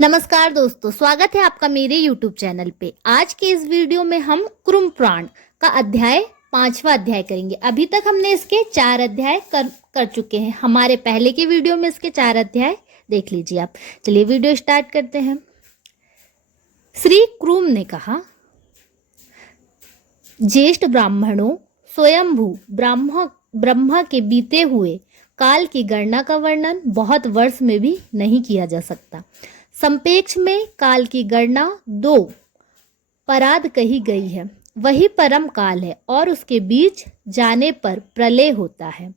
नमस्कार दोस्तों, स्वागत है आपका मेरे YouTube चैनल पे। आज के इस वीडियो में हम कुरुम पुराण का अध्याय 5वां अध्याय करेंगे। अभी तक हमने इसके 4 अध्याय कर चुके हैं। हमारे पहले के वीडियो में इसके 4 अध्याय देख लीजिए आप। चलिए वीडियो स्टार्ट करते हैं। श्री कुरुम ने कहा, ज्येष्ठ ब्राह्मणों, स्वयंभू ब्रह्मा के बीते हुए काल की गणना का वर्णन बहुत वर्ष में भी नहीं किया जा सकता। संपेक्ष में काल की गणना 2 पराद कही गई है। वही परम काल है और उसके बीच जाने पर प्रलय होता है।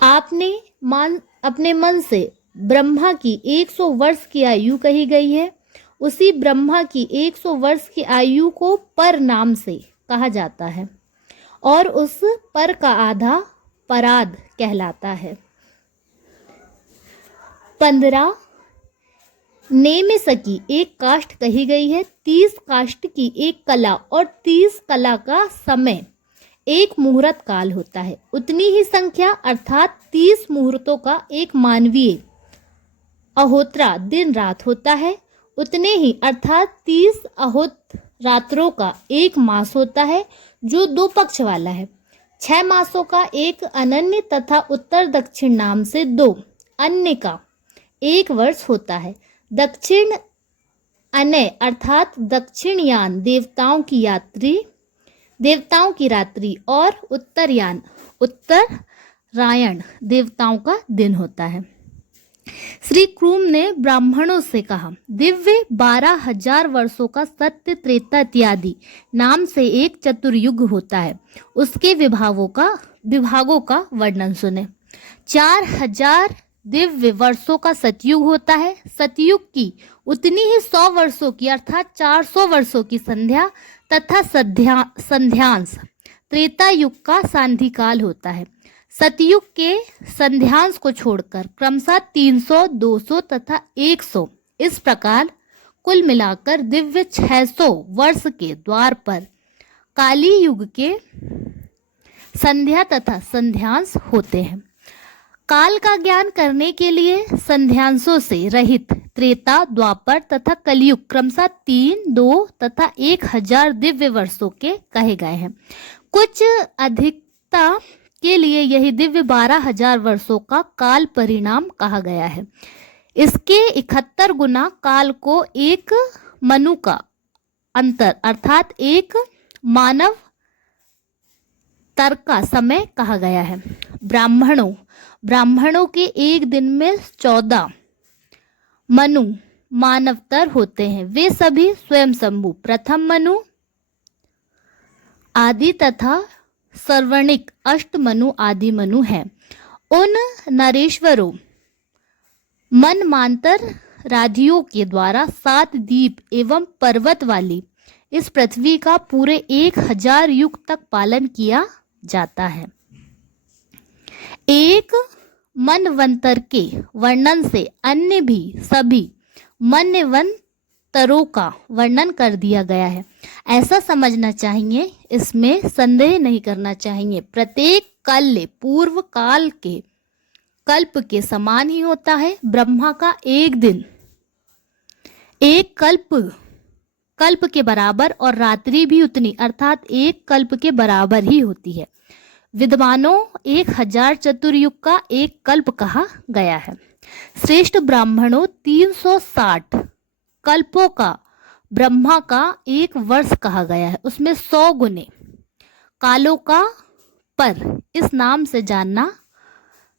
आपने अपने मन से ब्रह्मा की 100 वर्ष की आयु कही गई है। उसी ब्रह्मा की 100 वर्ष की आयु को पर नाम से कहा जाता है और उस पर का आधा पराद कहलाता है। 15 ने में सकी एक काष्ठ कही गई है। 30 काष्ठ की एक कला और 30 कला का समय एक मुहूर्त काल होता है। उतनी ही संख्या अर्थात 30 मुहूर्तों का एक मानवीय अहोत्रा दिन रात होता है। उतने ही अर्थात 30 अहोरात्रों का एक मास होता है जो 2 पक्ष वाला है। 6 मासों का एक अनन्य तथा उत्तर दक्षिण नाम से 2 अन्य का 1 वर्ष होता है। दक्षिण अनय अर्थात दक्षिणयान देवताओं की रात्रि और उत्तरायण देवताओं का दिन होता है। श्री कुरुम ने ब्राह्मणों से कहा, दिव्य 12,000 वर्षों का सत्य, त्रेता इत्यादि नाम से एक चतुर्युग होता है। उसके विभागों का वर्णन सुने। 4,000 दिव्य वर्षों का सतयुग होता है। सतयुग की उतनी ही 100 वर्षों की अर्थात 400 वर्षों की संध्या तथा संध्यांश त्रेता युग का सांधि काल होता है। सतयुग के संध्यांश को छोड़कर क्रमशः 300, 200 तथा 100 इस प्रकार कुल मिलाकर दिव्य 600 वर्ष के द्वार पर काली युग के संध्या तथा संध्यांश होते हैं। काल का ज्ञान करने के लिए संध्यांशों से रहित त्रेता, द्वापर तथा कलयुग क्रमशः 3, 2 तथा 1,000 दिव्य वर्षों के कहे गए हैं। कुछ अधिकता के लिए यही दिव्य 12,000 वर्षों का काल परिणाम कहा गया है। इसके 71 गुना काल को एक मनु का अंतर अर्थात एक मानव तर्क का समय कहा गया है। ब्राह्मणों के एक दिन में 14 मनु मानवतर होते हैं। वे सभी स्वयं शंभु, प्रथम मनु, आदि तथा सर्वणिक अष्ट मनु आदि मनु हैं। उन नरेश्वरों मनमांतर राधियों के द्वारा 7 द्वीप एवं पर्वत वाली इस पृथ्वी का पूरे 1,000 युग तक पालन किया जाता है। एक मनवंतर के वर्णन से अन्य भी सभी मनवंतरों का वर्णन कर दिया गया है। ऐसा समझना चाहिए, इसमें संदेह नहीं करना चाहिए। प्रत्येक कल्य पूर्व काल के कल्प के समान ही होता है। ब्रह्मा का एक दिन एक कल्प के बराबर और रात्रि भी उतनी अर्थात एक कल्प के बराबर ही होती है। विद्वानों 1,000 चतुर्युग का एक कल्प कहा गया है। श्रेष्ठ ब्राह्मणों 360 कल्पों का ब्रह्मा का 1 वर्ष कहा गया है। उसमें 100 गुने कालों का पर इस नाम से जानना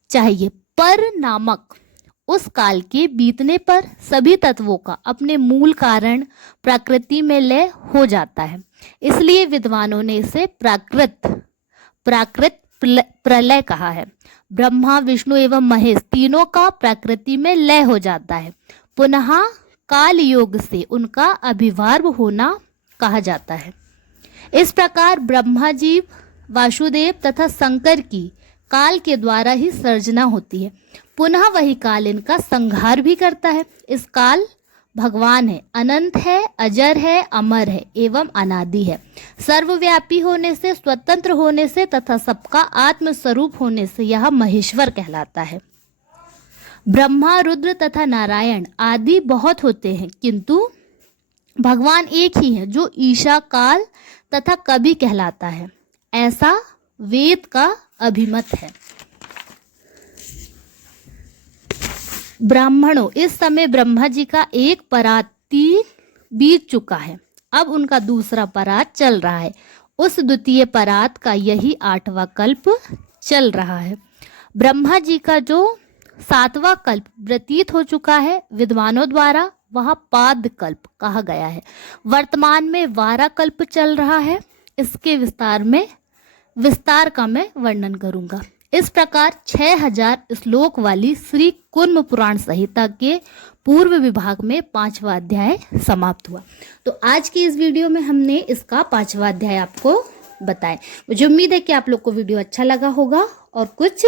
चाहिए। पर नामक उस काल के बीतने पर सभी तत्वों का अपने मूल कारण प्रकृति में लय हो जाता है। इसलिए विद्वानों ने इसे प्राकृत प्रलय कहा है। ब्रह्मा, विष्णु एवं महेश तीनों का प्रकृति में लय हो जाता है। पुनः काल योग से उनका अभिवार्व होना कहा जाता है। इस प्रकार ब्रह्मा, जीव, वासुदेव तथा शंकर की काल के द्वारा ही सर्जना होती है। पुनः वही काल इनका संहार भी करता है। इस काल भगवान है, अनंत है, अजर है, अमर है एवं अनादि है। सर्वव्यापी होने से, स्वतंत्र होने से तथा सबका आत्म स्वरूप होने से यह महेश्वर कहलाता है। ब्रह्मा, रुद्र तथा नारायण आदि बहुत होते हैं, किंतु भगवान एक ही है जो ईशा, काल तथा कवि कहलाता है, ऐसा वेद का अभिमत है। ब्राह्मणों, इस समय ब्रह्मा जी का एक पराती बीत चुका है, अब उनका दूसरा परात चल रहा है। उस द्वितीय परात का यही 8वां कल्प चल रहा है। ब्रह्मा जी का जो 7वां कल्प व्यतीत हो चुका है, विद्वानों द्वारा वह पाद कल्प कहा गया है। वर्तमान में 12 कल्प चल रहा है। इसके विस्तार का मैं वर्णन करूंगा। इस प्रकार 6000 श्लोक वाली श्री कुर्म पुराण संहिता के पूर्व विभाग में 5वां अध्याय समाप्त हुआ। तो आज की इस वीडियो में हमने इसका 5वां अध्याय आपको बताया। मुझे उम्मीद है कि आप लोग को वीडियो अच्छा लगा होगा और कुछ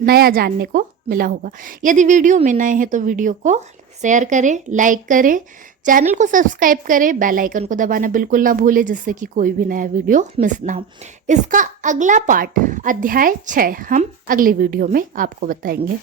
नया जानने को मिला होगा। यदि वीडियो में नए हैं तो वीडियो को शेयर करें, लाइक करें, चैनल को सब्सक्राइब करें, बेल आइकन को दबाना बिल्कुल ना भूलें, जिससे कि कोई भी नया वीडियो मिस ना हो। इसका अगला पार्ट अध्याय 6 हम अगले वीडियो में आपको बताएंगे।